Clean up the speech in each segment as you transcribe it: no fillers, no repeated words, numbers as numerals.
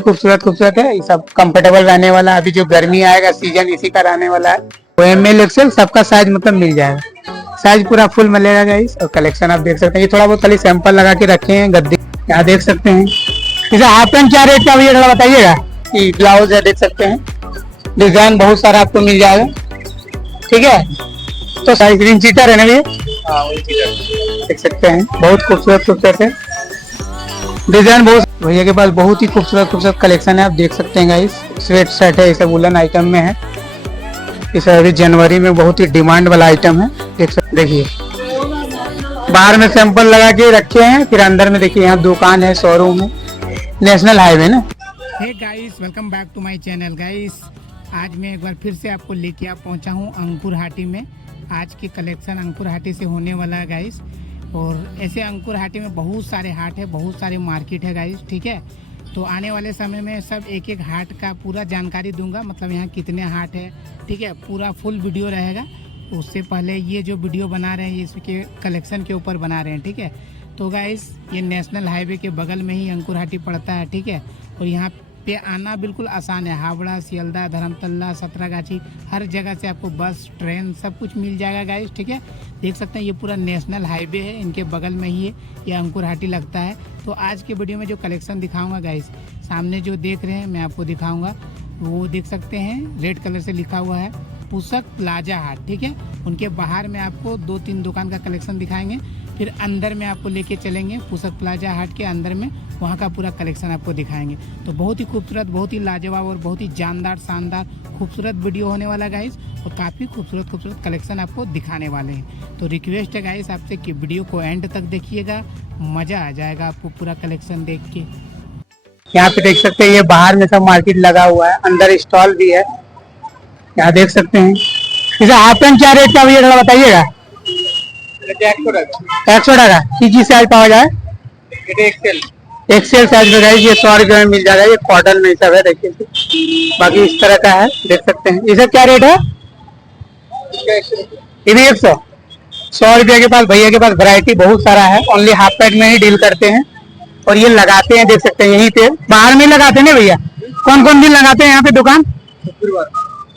खूबसूरत खूबसूरत है, ये सब कंफर्टेबल रहने वाला। अभी जो गर्मी आएगा सीजन इसी का रहने वाला है। वो ML एक्सएल सबका साइज मतलब मिल जाएगा, साइज पूरा फुल मिलेगा गाइस। और कलेक्शन आप देख सकते हैं, ये थोड़ा बहुत खाली सैंपल लगा के रखे हैं गद्दी, यहाँ देख सकते हैं। इसे हाफ पैंट क्या रेट का भैया थोड़ा बताइएगा। ये ब्लाउज है, देख सकते हैं, डिजाइन बहुत सारा आपको मिल जाएगा, ठीक है। तो साइज ग्रीन चीटर है ना भैया, देख सकते हैं, बहुत खूबसूरत खूबसूरत है डिजाइन। बहुत भैया के पास बहुत ही खूबसूरत खूबसूरत कलेक्शन है, आप देख सकते हैं गाइस। स्वेट शर्ट है, ये सब वुलन आइटम में है। इस अभी जनवरी में बहुत ही डिमांड वाला आइटम है, देख सकते, देखिए बाहर में सैंपल लगा के रखे हैं, फिर अंदर में देखिए यहाँ दुकान है, शोरूम है, नेशनल हाईवे ना। Hey guys, welcome back to my channel guys. आज मैं एक बार फिर से आपको लेके आ पहुंचा हूं अंकुर हाटी में। आज की कलेक्शन अंकुर हाटी से होने वाला है गाइस। और ऐसे अंकुर हाटी में बहुत सारे हाट है, बहुत सारे मार्केट है गाइस, ठीक है। तो आने वाले समय में सब एक एक हाट का पूरा जानकारी दूंगा, मतलब यहाँ कितने हाट है, ठीक है, पूरा फुल वीडियो रहेगा। उससे पहले ये जो वीडियो बना रहे हैं इसके कलेक्शन के ऊपर बना रहे हैं, ठीक है। तो गाइस ये नेशनल हाईवे के बगल में ही अंकुर हाटी पड़ता है, ठीक है। और यहाँ पे आना बिल्कुल आसान है, हावड़ा, सियालदा, धर्मतल्ला, सतरागाछी, हर जगह से आपको बस, ट्रेन सब कुछ मिल जाएगा गाइस, ठीक है। देख सकते हैं ये पूरा नेशनल हाईवे है, इनके बगल में ही ये अंकुर हाटी लगता है। तो आज के वीडियो में जो कलेक्शन दिखाऊंगा गाइस, सामने जो देख रहे हैं मैं आपको दिखाऊंगा, वो देख सकते हैं रेड कलर से लिखा हुआ है पुस्तक प्लाजा हाट, ठीक है। उनके बाहर में आपको 2-3 दुकान का कलेक्शन दिखाएंगे, फिर अंदर में आपको लेके चलेंगे पुस्तक प्लाजा हाट के अंदर में, वहाँ का पूरा कलेक्शन आपको दिखाएंगे। तो बहुत ही खूबसूरत, बहुत ही लाजवाब और बहुत ही जानदार, शानदार, खूबसूरत वीडियो होने वाला गाइस। और काफ़ी खूबसूरत खूबसूरत कलेक्शन आपको दिखाने वाले हैं। तो रिक्वेस्ट है गाइस आपसे कि वीडियो को एंड तक देखिएगा, मज़ा आ जाएगा आपको पूरा कलेक्शन देख के। यहाँ पे देख सकते हैं, ये बाहर में सब मार्केट लगा हुआ है, अंदर स्टॉल भी है, यहाँ देख सकते हैं। इसे हाफ पैंट क्या रेट का भैया थोड़ा बताइएगा। 100 টাকা की साइज पावा जाए, एक्सेल साइज में गाइस, ये 100 रुपये में मिल जाएगा। ये कॉटन में सब है, देखिए, बाकी इस तरह का है, देख सकते हैं। इसे क्या रेट है, ये भी 100 रुपये के पास भैया के पास वैरायटी बहुत सारा है। ओनली हाफ पैंट में ही डील करते हैं और ये लगाते हैं, देख सकते हैं, यहीं पे बाहर में लगाते हैं ना भैया। कौन कौन दिन लगाते हैं यहाँ पे दुकान,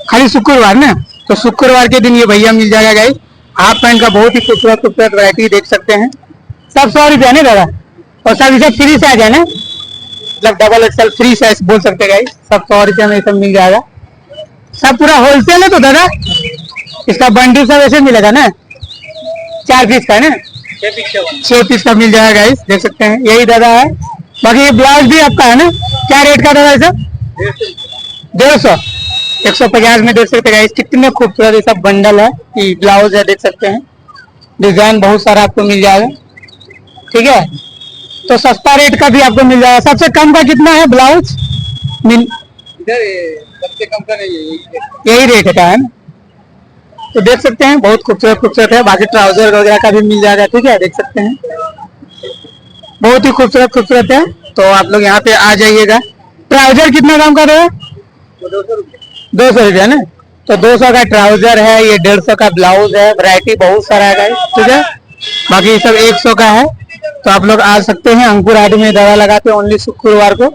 खाली शुक्रवार ना। तो शुक्रवार के दिन ये भैया मिल जाएगा गाइस। हाफ पैंट का बहुत ही खूबसूरत खूबसूरत वैरायटी देख सकते हैं, सब 100 रुपया ना दादा। और सब इसे फ्री साइज है ना, मतलब डबल एक्सएल फ्री साइज बोल सकते हैं गाइस, सब 100 रुपया में सब मिल जाएगा। सब पूरा होलसेल है तो दादा इसका बंडल सब ऐसे मिलेगा ना, 4 पीस का है ना, 6 पीस का मिल जाएगा गाइस, देख सकते हैं, यही दादा है। बाकी ये ब्लाउज भी आपका है ना, क्या रेट का दादा इसे, 150, 150 में देख सकते हैं गाइस। कितने खूबसूरत ये सब बंडल है, ये ब्लाउज है, देख सकते हैं, डिजाइन बहुत सारा आपको मिल जाएगा, ठीक है। तो सस्ता रेट का भी आपको मिल जाएगा। सबसे कम का कितना है ब्लाउज, सबसे कम का नहीं है, यही रेट का है ना। तो देख सकते हैं बहुत खूबसूरत खूबसूरत है। बाकी ट्राउजर वगैरह का भी मिल जाएगा, ठीक है, देख सकते हैं, बहुत ही खूबसूरत खूबसूरत है। तो आप लोग यहाँ पे आ जाइएगा। ट्राउजर कितना दाम का है, 200 रुपया ना। तो 200 का ट्राउजर है, ये 150 का ब्लाउज है, वैरायटी बहुत सारा है गाइस, ठीक है। बाकी सब 100 का है। तो आप लोग आ सकते हैं, अंकुर हाट में दवा लगाते हैं ओनली शुक्रवार को,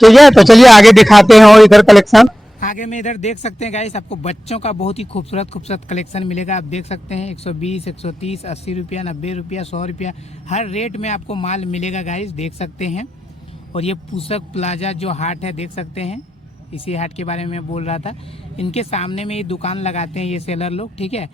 ठीक है। तो चलिए आगे दिखाते हैं और इधर कलेक्शन। आगे में इधर देख सकते हैं गाइस, आपको बच्चों का बहुत ही खूबसूरत खूबसूरत कलेक्शन मिलेगा। आप देख सकते हैं 120, 130, 80 रुपया, 90 रुपया, 100 रुपया, हर रेट में आपको माल मिलेगा गाइस, देख सकते हैं। और ये पुस्तक प्लाजा जो हाट है, देख सकते हैं, इसी हाट के बारे में बोल रहा था। इनके सामने में ये दुकान लगाते हैं ये सेलर लोग, ठीक है।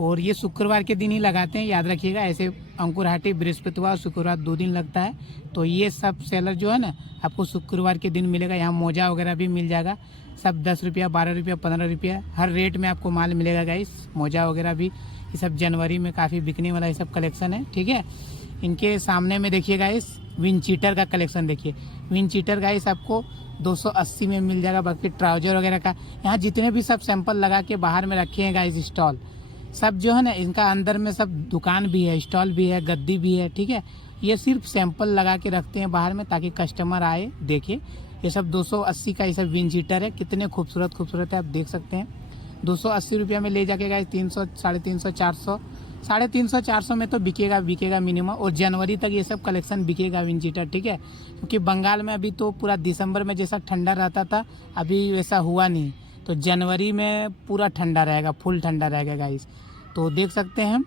और ये शुक्रवार के दिन ही लगाते हैं, याद रखिएगा। ऐसे अंकुर हाटी बृहस्पतिवार शुक्रवार 2 दिन लगता है। तो ये सब सेलर जो है ना, आपको शुक्रवार के दिन मिलेगा। यहाँ मोजा वगैरह भी मिल जाएगा, सब 10 रुपया, 12 रुपया, 15 रुपया, हर रेट में आपको माल मिलेगा गाइस। मोजा वगैरह भी ये सब जनवरी में काफ़ी बिकने वाला ये सब कलेक्शन है, ठीक है। इनके सामने में देखिए गाइस, विंड चीटर का कलेक्शन देखिए। विंड चीटर गाइस आपको 280 में मिल जाएगा। बाकी ट्राउजर वगैरह का यहाँ जितने भी सब सैंपल लगा के बाहर में रखे हैं गाइस, स्टॉल सब जो है ना, इनका अंदर में सब दुकान भी है, स्टॉल भी है, गद्दी भी है, ठीक है। ये सिर्फ सैंपल लगा के रखते हैं बाहर में ताकि कस्टमर आए देखे। ये सब 280 का ये सब विंड चीटर है, कितने खूबसूरत खूबसूरत है, आप देख सकते हैं। 280 रुपया में ले जाके गाइस 300, 350, 400 350-400 में तो बिकेगा मिनिमम, और जनवरी तक ये सब कलेक्शन बिकेगा विंड चीटर, ठीक है। क्योंकि बंगाल में अभी तो पूरा दिसंबर में जैसा ठंडा रहता था अभी वैसा हुआ नहीं, तो जनवरी में पूरा ठंडा रहेगा, फुल ठंडा रहेगा गाइस। तो देख सकते हैं हम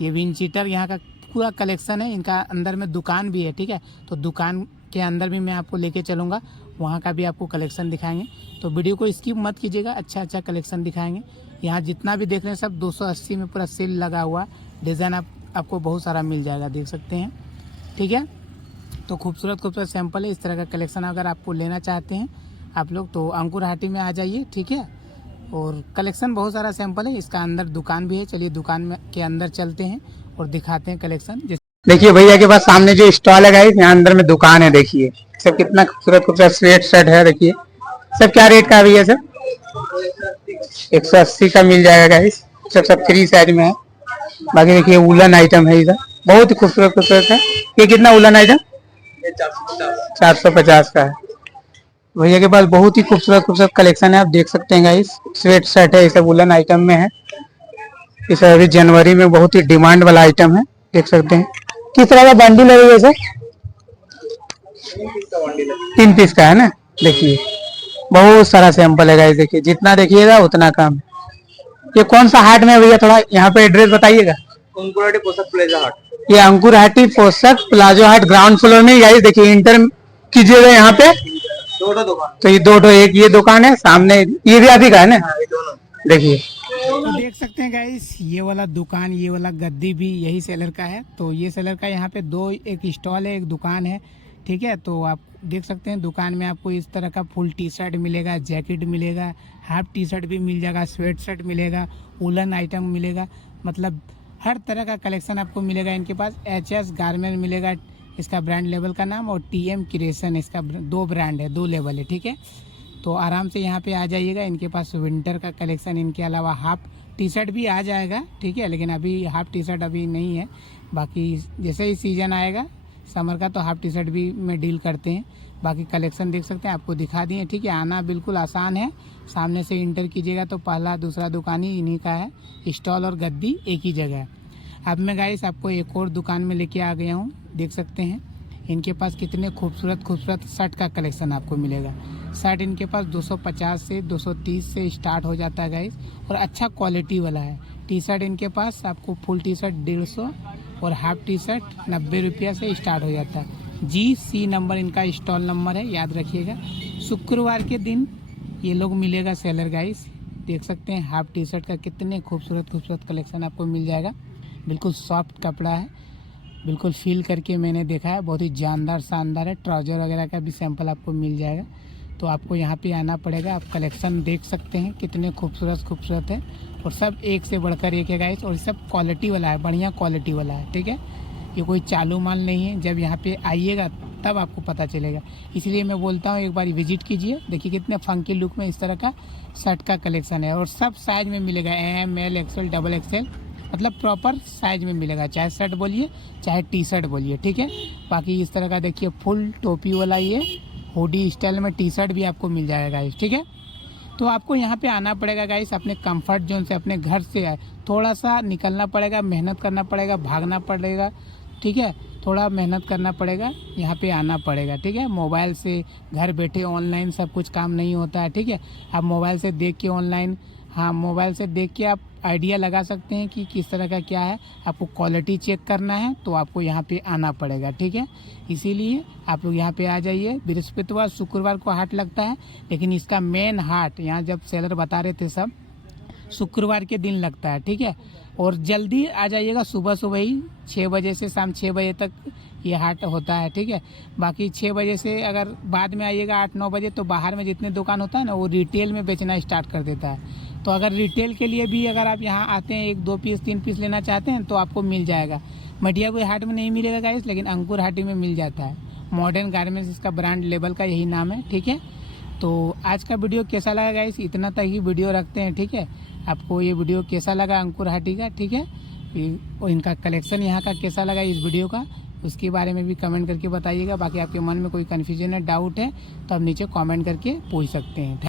ये विंड चीटर यहाँ का पूरा कलेक्शन है। इनका अंदर में दुकान भी है, ठीक है। तो दुकान के अंदर भी मैं आपको लेके चलूँगा, वहाँ का भी आपको कलेक्शन दिखाएंगे। तो वीडियो को स्किप मत कीजिएगा, अच्छा कलेक्शन दिखाएंगे। यहाँ जितना भी देख रहे हैं सब 280 में पूरा सेल लगा हुआ, डिज़ाइन आपको बहुत सारा मिल जाएगा, देख सकते हैं, ठीक है। तो खूबसूरत सैंपल है, इस तरह का कलेक्शन अगर आपको लेना चाहते हैं आप लोग तो अंकुर हाटी में आ जाइए, ठीक है। और कलेक्शन बहुत सारा सैंपल है, इसका अंदर दुकान भी है। चलिए दुकान में के अंदर चलते हैं और दिखाते हैं कलेक्शन। देखिए भैया के पास सामने जो स्टॉल है गाइस, यहाँ अंदर में दुकान है, देखिए सब कितना खूबसूरत स्वेट शर्ट है। देखिए सब क्या रेट का है भैया? सब 180 का मिल जाएगा गाइस, सब फ्री साइज में है। बाकी देखिए वुलन आइटम है, इधर बहुत ही खूबसूरत है। ये कितना वुलन आइटम? 450 का है। भैया के पास बहुत ही खूबसूरत कलेक्शन है, आप देख सकते हैं गाइस। स्वेट शर्ट है, ये सब वुलन आइटम में है। ये सब अभी जनवरी में बहुत ही डिमांड वाला आइटम है, देख सकते हैं। किस तरह का बंडल है ये? सर 3 पीस का है ना। देखिए बहुत सारा सैंपल है गाइस, देखिए जितना देखिएगा उतना कम। ये कौन सा हाट में है भैया? थोड़ा यहाँ पे एड्रेस बताइएगा। अंकुरहाटी पोशाक प्लाजा हाट। ये अंकुरहाटी पोशाक प्लाजा हाट ग्राउंड फ्लोर में गाइस। देखिए इंटर कीजिएगा यहाँ पे, दो दुकान। तो ये दो एक ये दुकान है, सामने ये भी आपी का है ना। देखिए तो देख सकते हैं गाइस, ये वाला दुकान, ये वाला गद्दी भी यही सेलर का है। तो ये सेलर का यहाँ पे एक स्टॉल है, एक दुकान है, ठीक है। तो आप देख सकते हैं दुकान में आपको इस तरह का फुल टी शर्ट मिलेगा, जैकेट मिलेगा, हाफ टी शर्ट भी मिल जाएगा, स्वेट शर्ट मिलेगा, वुलन आइटम मिलेगा, मतलब हर तरह का कलेक्शन आपको मिलेगा इनके पास। HS गारमेंट मिलेगा इसका ब्रांड लेवल का नाम, और TM क्रिएशन इसका 2 ब्रांड है, 2 लेवल है, ठीक है। तो आराम से यहाँ पे आ जाइएगा। इनके पास विंटर का कलेक्शन, इनके अलावा हाफ टी शर्ट भी आ जाएगा, ठीक है। लेकिन अभी हाफ टी शर्ट अभी नहीं है, बाकी जैसे ही सीजन आएगा समर का तो हाफ टी शर्ट भी में डील करते हैं। बाकी कलेक्शन देख सकते हैं, आपको दिखा दिए, ठीक है। आना बिल्कुल आसान है, सामने से इंटर कीजिएगा तो पहला दूसरा दुकान ही इन्हीं का है। स्टॉल और गद्दी एक ही जगह है। अब मैं गाइस आपको एक और दुकान में लेके आ गया हूँ, देख सकते हैं इनके पास कितने खूबसूरत शर्ट का कलेक्शन आपको मिलेगा। शर्ट इनके पास 250 से 230 से स्टार्ट हो जाता है गाइस, और अच्छा क्वालिटी वाला है। टी शर्ट इनके पास आपको फुल टी शर्ट 150 और हाफ टी शर्ट 90 रुपया से स्टार्ट हो जाता है। GC नंबर इनका स्टॉल नंबर है, याद रखिएगा। शुक्रवार के दिन ये लोग मिलेगा सेलर गाइस, देख सकते हैं। हाफ टी शर्ट का कितने खूबसूरत कलेक्शन आपको मिल जाएगा। बिल्कुल सॉफ्ट कपड़ा है, बिल्कुल फील करके मैंने देखा है, बहुत ही जानदार शानदार है। ट्राउजर वगैरह का भी सैंपल आपको मिल जाएगा। तो आपको यहाँ पे आना पड़ेगा। आप कलेक्शन देख सकते हैं कितने खूबसूरत है, और सब एक से बढ़कर एक है गाइस, और सब क्वालिटी वाला है, बढ़िया क्वालिटी वाला है, ठीक है। ये कोई चालू माल नहीं है, जब यहाँ पे आइएगा तब आपको पता चलेगा। इसलिए मैं बोलता हूँ एक बार विजिट कीजिए। देखिए कितने फंकी लुक में इस तरह का शर्ट का कलेक्शन है, और सब साइज में मिलेगा, M, L, XL, XXL, मतलब प्रॉपर साइज में मिलेगा। चाहे शर्ट बोलिए चाहे टी शर्ट बोलिए, ठीक है। बाकी इस तरह का देखिए फुल टोपी वाला ये हुडी स्टाइल में टी शर्ट भी आपको मिल जाएगा गाइस, ठीक है। तो आपको यहाँ पे आना पड़ेगा गाइस, अपने कंफर्ट जोन से, अपने घर से थोड़ा सा निकलना पड़ेगा, मेहनत करना पड़ेगा, भागना पड़ेगा, ठीक है। थोड़ा मेहनत करना पड़ेगा, यहाँ पे आना पड़ेगा, ठीक है। मोबाइल से घर बैठे ऑनलाइन सब कुछ काम नहीं होता है, ठीक है। आप मोबाइल से देख के ऑनलाइन, हाँ मोबाइल से देख के आप आइडिया लगा सकते हैं कि किस तरह का क्या है। आपको क्वालिटी चेक करना है तो आपको यहाँ पे आना पड़ेगा, ठीक है। इसीलिए आप लोग यहाँ पे आ जाइए। बृहस्पतिवार शुक्रवार को हाट लगता है, लेकिन इसका मेन हाट यहाँ जब सेलर बता रहे थे सब शुक्रवार के दिन लगता है, ठीक है। और जल्दी आ जाइएगा, सुबह ही 6 बजे से शाम 6 बजे तक ये हाट होता है, ठीक है। बाकी 6 बजे से अगर बाद में आइएगा 8-9 बजे तो बाहर में जितने दुकान होता है ना वो रिटेल में बेचना स्टार्ट कर देता है। तो अगर रिटेल के लिए भी अगर आप यहाँ आते हैं 1-2 पीस 3 पीस लेना चाहते हैं तो आपको मिल जाएगा। मटिया कोई हाट में नहीं मिलेगा गाइस, लेकिन अंकुर हाटी में मिल जाता है। मॉडर्न गारमेंट्स इसका ब्रांड लेवल का यही नाम है, ठीक है। तो आज का वीडियो कैसा लगा गाइस, इतना तक ही वीडियो रखते हैं, ठीक है। आपको ये वीडियो कैसा लगा अंकुर हाटी का, ठीक है। और इनका कलेक्शन यहाँ का कैसा लगा इस वीडियो का, उसके बारे में भी कमेंट करके बताइएगा। बाकी आपके मन में कोई कन्फ्यूजन है, डाउट है तो आप नीचे कमेंट करके पूछ सकते हैं।